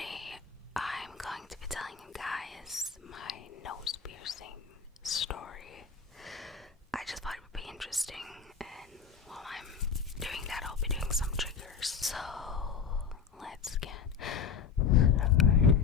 Today I'm going to be telling you guys my nose piercing story. I just thought it would be interesting, and while I'm doing that, I'll be doing some triggers. So let's get started.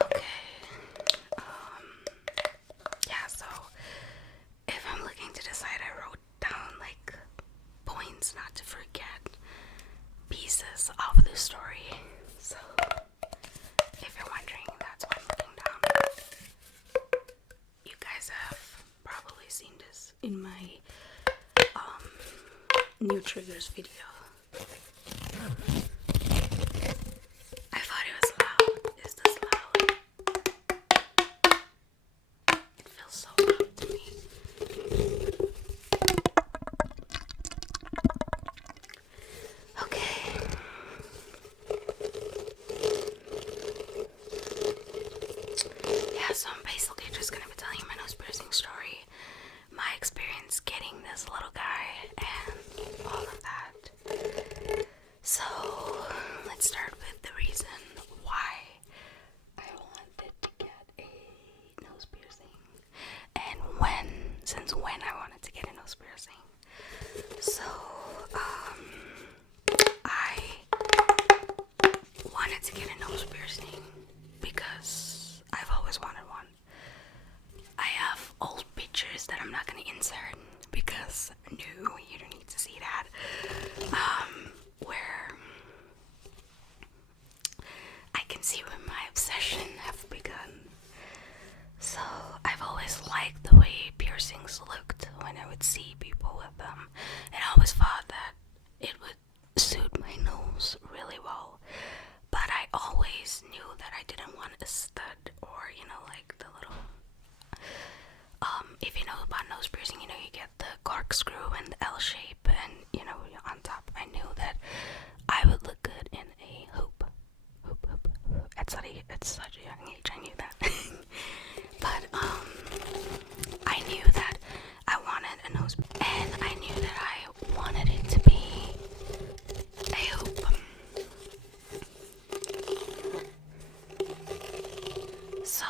Okay. Yeah, so if I'm looking to decide, I wrote down like points not to forget, pieces of the story. So if you're wondering, that's what I'm looking down. You guys have probably seen this in my new triggers video. I thought it was loud. Is this loud? It feels so loud to me. Okay. Yeah, so I'm basically just gonna be telling you my nose piercing story, my experience getting this little guy, and all of that. So let's start with the reason why I wanted to get a nose piercing, and since when I wanted to get a nose piercing. So I wanted to get a nose piercing because I've always wanted one. I have old pictures that I'm not gonna insert because no, you don't need to see that. Where I can see when my obsession have begun. So I've always liked the way piercings looked when I would see people with them, and I always thought that it would suit my nose really well. But I always knew that I didn't want a stud, or like the little if you know about nose piercing, you get the corkscrew and the L shape, and on top. I knew that I would look good in a hoop. At such a young age, I knew that. But I knew that I wanted a nose, and I knew that I wanted it to be a hoop. So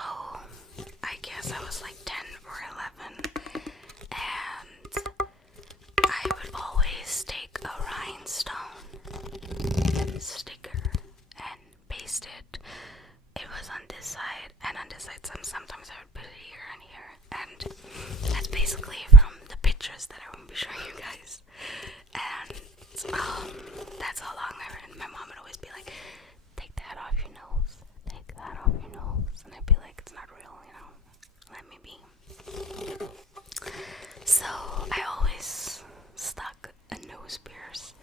I guess I was like 10 or 11, and I would always take a rhinestone sticker and paste it. It was on this side and on this side. Sometimes I would put it here and here, and that's basically from the pictures that I will be showing you guys. And that's how long I read. My mom would always be like, "Take that off your nose. Take that off your nose," and I'd be like, "It's not real, let me be." So I always stuck a nose pierce,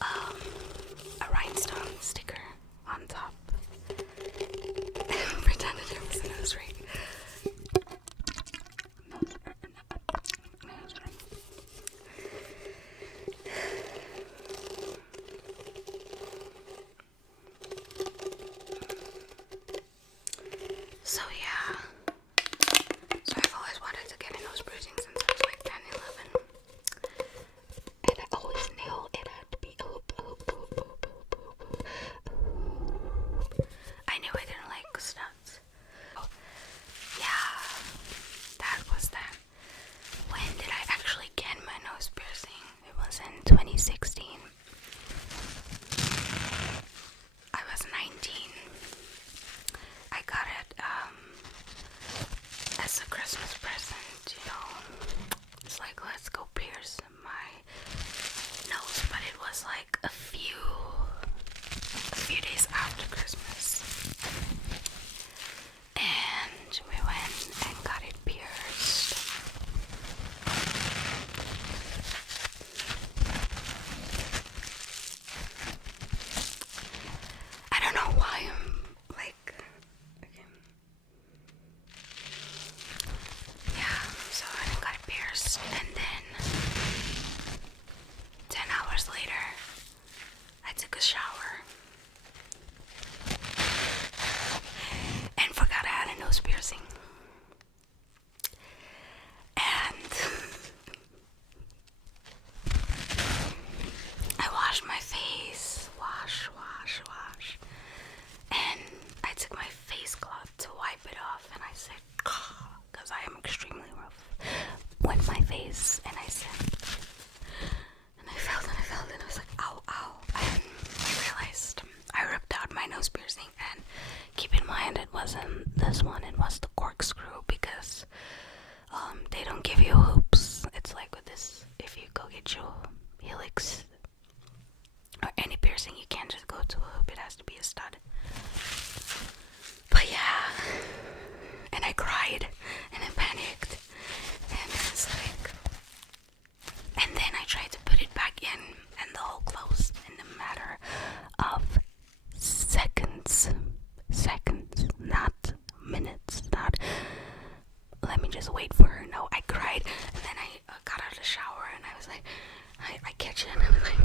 a rhinestone sticker on top, and pretended it was a nose ring. Nose ring. So yeah, so I've always wanted to get a nose piercing since I was like 10, 11. And I always knew it had to be a hoop. I knew I didn't like studs. Oh, yeah, that was that. When did I actually get my nose piercing? It was in 2016. I was 19. I got it as a Christmas present, It's like, let's go pierce my nose, but it was like a few days after Christmas. And we went and got it pierced. I don't know why I'm like, okay. Yeah, so I got it pierced, and then 10 hours later, face, and I said, and I felt, and I was like, ow, ow. And I realized I ripped out my nose piercing, and keep in mind it wasn't this one, it was the corkscrew, because they don't give you hoops. It's like with this, if you go get your helix or any piercing, you can't just go to a hoop, it has to be a stud. But yeah, and I cried and I panicked, and it's like, and then I tried to put it back in, and the hole closed in a matter of seconds, not minutes, not let me just wait for her. No, I cried, and then I got out of the shower, and I was like, I catch it, and I was like,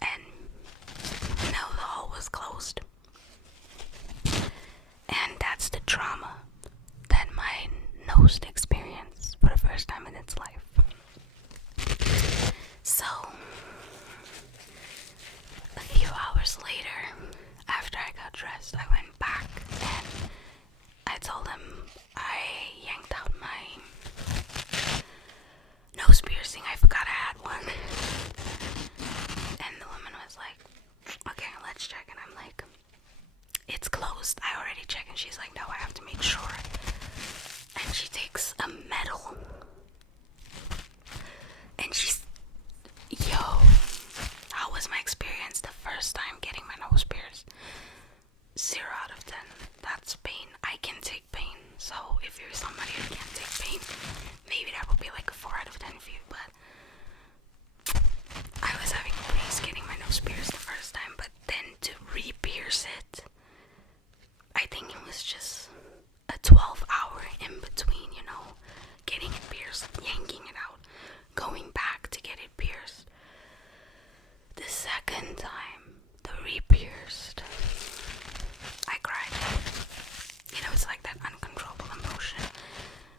and no, the hole was closed. And that's the trauma that my nose experienced for the first time in its life. So, a few hours later, after I got dressed, I went back and I told him I yanked out my nose piercing. I forgot I had one. And the woman was like, okay, let's check. And I'm like, it's closed. I already checked. And she's like, no, I have to make sure. And she takes a metal. And she's, yo, how was my experience the first time getting my nose pierced? 0 out of 10. That's pain. I can take pain. So if you're somebody who can't take pain, maybe that would be like a 4 out of 10 for you. But I was having a breeze getting my nose pierced the first time. But then to re-pierce it, I think it was just a 12-hour in between, you know, getting it pierced, yanking it out, going back to get it pierced. The second time, the re-pierced, I cried. You know, it's like that uncontrollable emotion.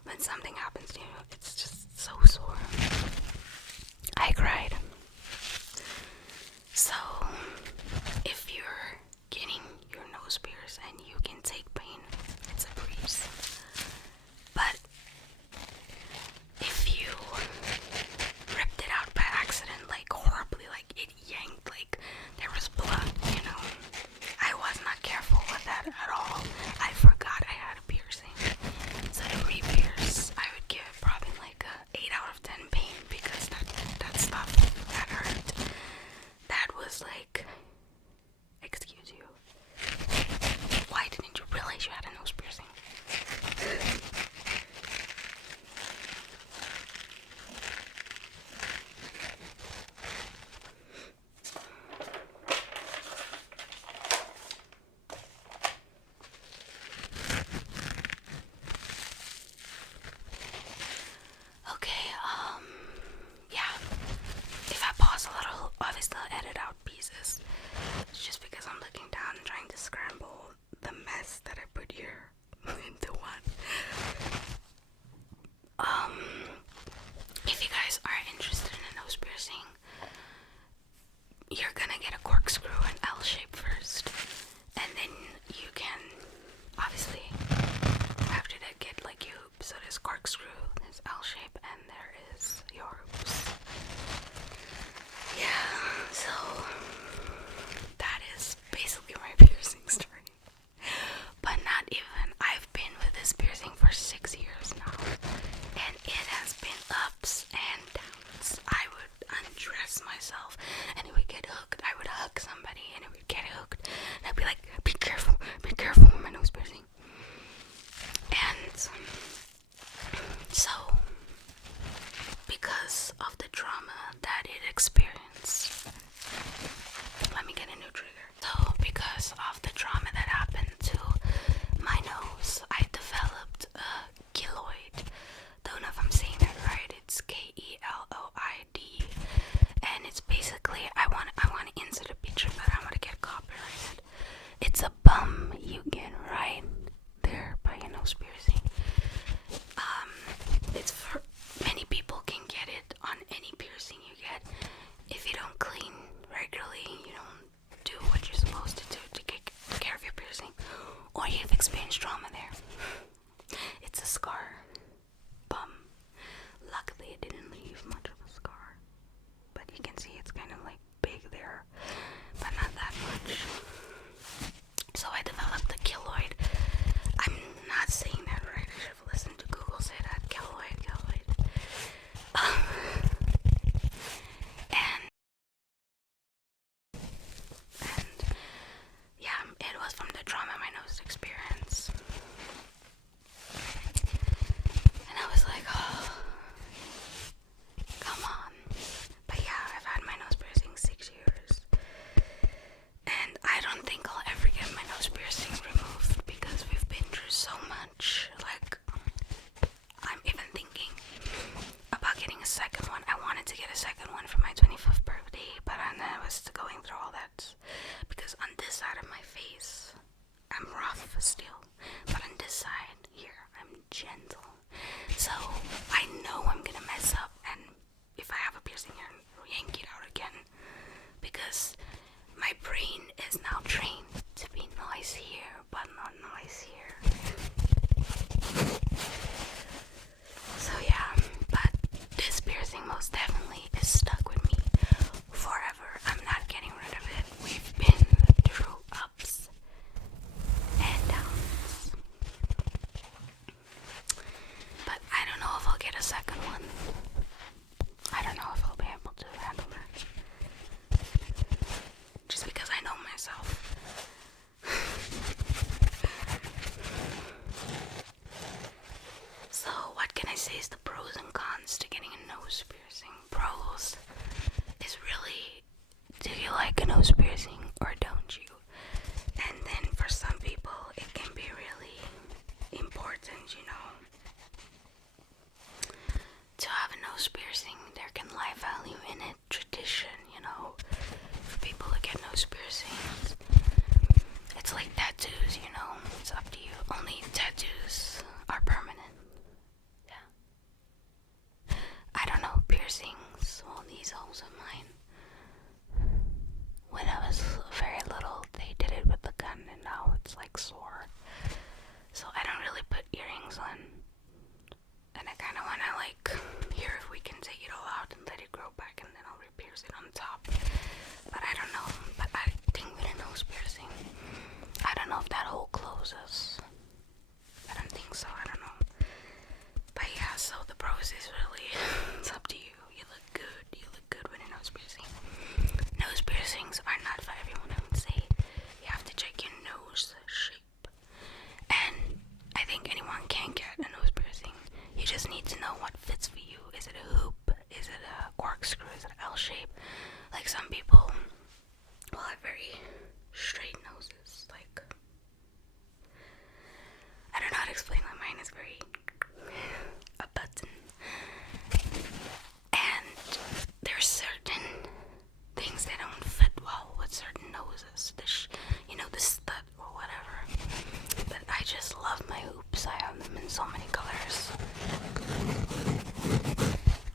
When something happens to you, it's just so sore. I cried. So, if you're getting your nose pierced and you can take pain, it's a breeze. But if you ripped it out by accident, like horribly, like it yanked, like there was blood, you know, I was not careful with that at all. I forgot I had a piercing. So to re-pierce, I would give it probably like a 8 out of 10 pain, because that stuff that hurt. That was like, excuse you, why didn't you realize you had a nose piercing? Okay, yeah. If I pause a little, obviously I'll edit out pieces. It's just because I'm looking down and trying to scramble the mess that I put here into one. If you guys are interested in a nose piercing, you're gonna get a corkscrew and L shape first, and then you can obviously after that get like your hoop. So there's corkscrew, there's L shape, and there is your hoops. Yeah, so that is basically my piercing story. But not even. I've been with this piercing for 6 years now, and it has been ups and downs. I would undress myself and it would get hooked. I would hug somebody and it would get hooked, and I'd be like, be careful with my nose piercing. And so, because of the trauma that it experienced, let me get a new trigger. So, because of the trauma that happened to my nose, I developed a keloid. Don't know if I'm saying that right. It's Keloid, and it's basically, I want to insert a picture, but I want to get copyrighted. It's a bum you get right there by your nose piercing. It's for many people can get it on any piercing you get. If you don't clean regularly, you don't do what you're supposed to do to take care of your piercing, or you've experienced trauma there. It's a scar. Bum. Luckily it didn't leave. you can see it's kind of like big there, but not that much. So I developed the keloid. I'm not saying that right. I should have listened to Google say that. Keloid. And yeah, it was from the trauma my nose experienced. And I was like, oh, come on. But yeah, I've had my nose piercing 6 years. And I don't think I'll ever get my nose piercing removed because we've been through so much. Like, I'm even thinking about getting a second one. I wanted to get a second one for my 25th birthday, but I was going through all that because on this side of my face, I'm rough still, but on this side here, I'm gentle. So I know I'm gonna mess up, and if I have a piercing here, yank it out again, because my brain is now trained to be nice here, but not nice here. So yeah, but this piercing most definitely is stuck with me forever. I'm not getting rid of it. We've been through ups and downs. But I don't know if I'll get a second one. I don't know if I'll be able to handle that. Just because I know myself. So what can I say is the pros and cons to getting a nose piercing? Pros is really, do you like a nose piercing or don't you? And then for some people it can be really important, you know. To have a nose piercing, there can lie value in it, tradition, you know. For people who get nose piercings, it's like tattoos, you know. It's up to you. Only tattoos are permanent. Yeah. I don't know, piercings. Well, these holes are mine. When I was very little, they did it with a gun, and now it's like sore. So I don't really put earrings on. And I kind of want to like hear if we can take it all out and let it grow back, and then I'll re-pierce it on top. But I don't know. But I think with a nose piercing, I don't know if that hole closes. I don't think so. I don't know. But yeah, so the pros is really, it's up to you. You look good. You look good with a nose piercing. Nose piercings are not for everyone, I would say. You have to check your nose shape. And I think anyone can get a nose piercing. You just need to know what fits for you. Is it a hoop? Is it a corkscrew? Is it an L shape? Like some people will have very straight noses. Like, I don't know how to explain why mine is very a button. And there's certain things that don't fit well with certain noses. You know, the stud or whatever. But I just love my hoops. I have them in so many colors.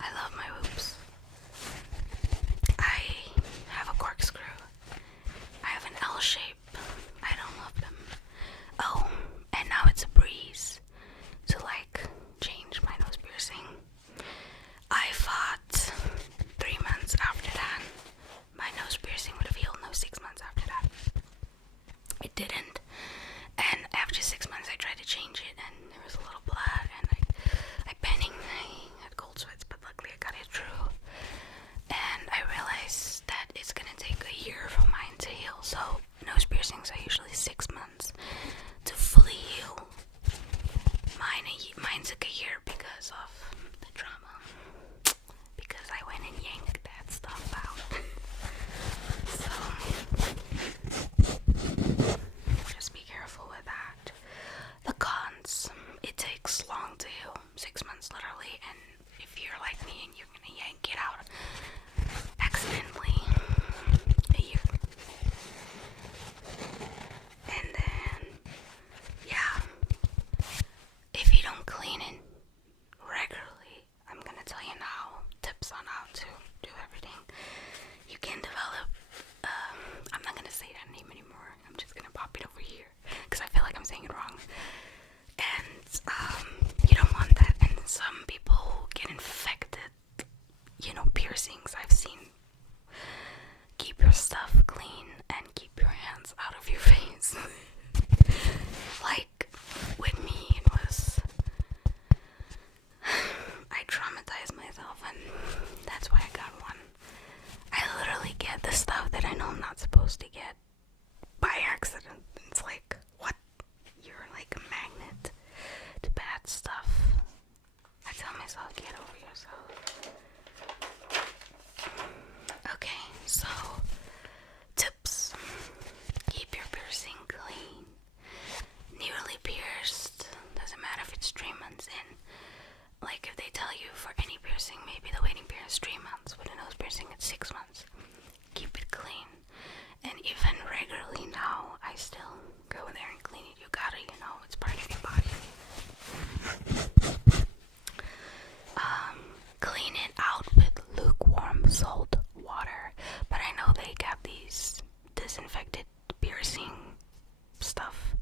I love my hoops. I have a corkscrew. I have an L shape. I don't love them. Oh, and now it's a breeze to like change my nose piercing. I fought 3 months after that. My nose piercing would have healed. No, 6 months after that. It didn't. And after 6 months I tried to change it, and there was a little blood, and I panicked. I had cold sweats, but luckily I got it through. And I realized that it's gonna take a year for mine to heal. So nose piercings are usually 6 months to fully heal. Mine took a year because of the trauma. Because I went and yanked that stuff out. So just be careful with that. The cons, it takes long to heal, 6 months literally, and if you're like me and you're gonna yank it out accidentally, a year. And then, yeah, if you don't clean it regularly, I'm gonna tell you now tips on how to do everything. You can develop, I'm not gonna say that name anymore. I'm just gonna pop it over here because I feel like I'm saying it wrong. And you don't want that. And some people get infected, you know, piercings. I've seen So, tips: keep your piercing clean. Newly pierced, doesn't matter if it's 3 months in. Like if they tell you for any piercing, maybe the waiting period is 3 months. With a nose piercing, it's 6 months. Keep it clean. And even regularly now, I still go there and clean it. You gotta, it's part of your body. Clean it out with lukewarm salt water. But I know they got these disinfected piercing stuff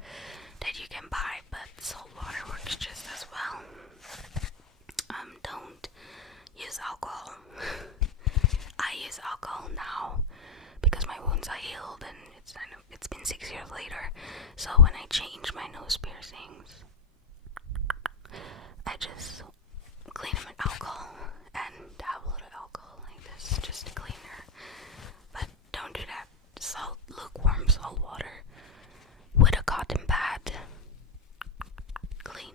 that you can buy, but salt water works just as well. Don't use alcohol. I use alcohol now because my wounds are healed, and it's been 6 years later. So when I change my nose piercings, I just clean them with alcohol and dab a little alcohol like this, just cleaner. But don't do that. Lukewarm salt water with a cotton pad. Clean.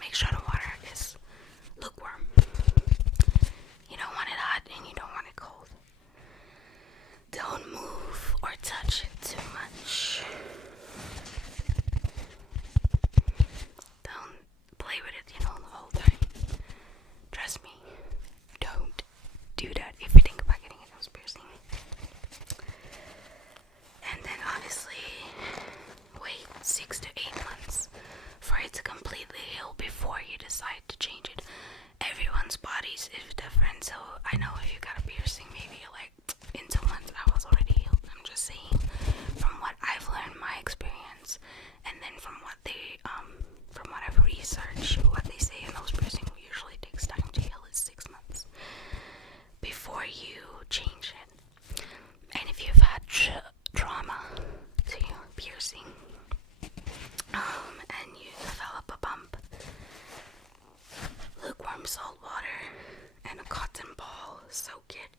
Make sure the water is lukewarm. You don't want it hot and you don't want it cold. Don't move or touch it too much. Don't play with it, the whole time. Trust me, don't do that if you think about getting a nose piercing. And then honestly, wait 6 to 8 months for it to completely heal before you decide to change it. Everyone's bodies is different, so I know if you got a piercing, maybe like in 2 months I was already healed. I'm just saying from what I've learned, my experience, and then from what I've researched, what they say a nose piercing usually takes time to heal is 6 months before you change it. And if you've had trauma to your piercing, and you develop a bump, lukewarm salt water and a cotton ball, soak it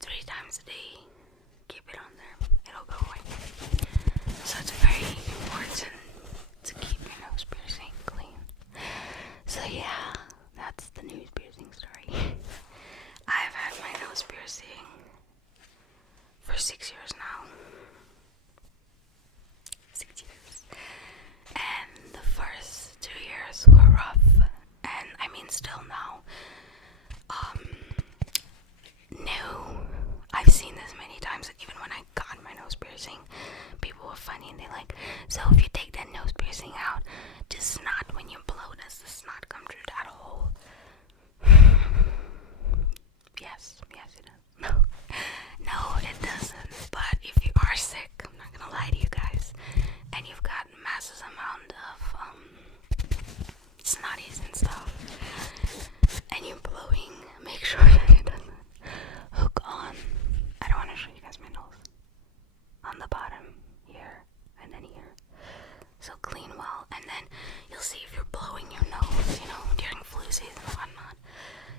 3 times a day, keep it on there, it'll go away. So it's very important to keep your nose piercing clean. So yeah, that's the nose piercing story. I've had my nose piercing for 6 years now. 6 years. And the first 2 years were rough. And I mean still now. No, I've seen this many times. Even when I got my nose piercing, people were funny and they're like, so if you take that nose piercing out, does snot, when you blow, does the snot come through that hole? Yes it does. No, it doesn't. But if you are sick, I'm not gonna lie to you guys, and you've got massive amount of snotties and stuff, and you're blowing, make sure that it doesn't hook on. I don't want to show you guys my nose. On the bottom here and then here. So clean well, and then you'll see if you're blowing your nose, during flu season and whatnot,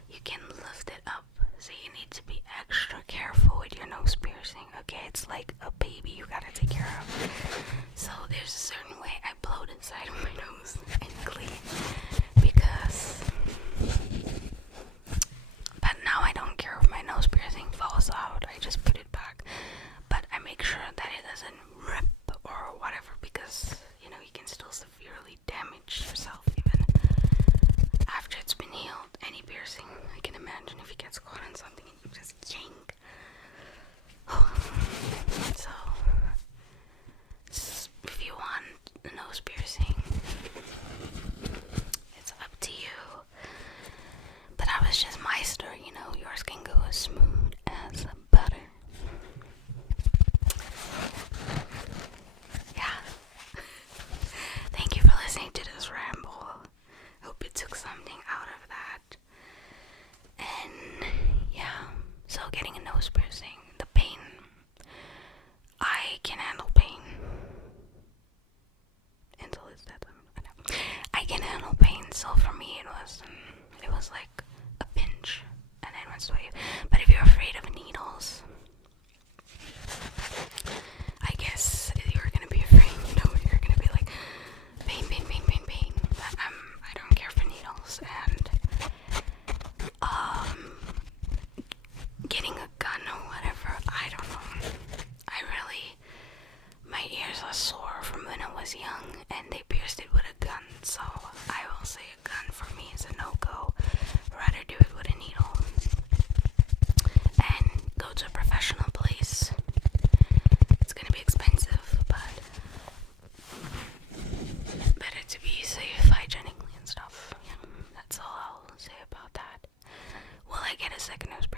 you can lift it up. So you need to be extra careful with your nose piercing. Okay, it's like a baby you gotta take care of. So there's a certain way I blow inside of my nose and clean, because but now I don't care if my nose piercing falls out, I just put it back. But I make sure that it doesn't rip or whatever, because you can still severely damage yourself even after it's been healed. Any piercing, I can imagine if it gets caught on something and you just yank. So if you want a nose piercing, it's up to you. But that was just my story, yours can go as smooth as butter. Yeah. Thank you for listening to this ramble. Hope you took something out of that. And yeah, so getting a nose piercing, the pain, I can handle pain until it's dead. I can handle pain, so for me it was like a pinch and then went away. But if you're afraid of needles, I guess you're gonna be afraid, you're gonna be like pain. But I don't care for needles, and second nose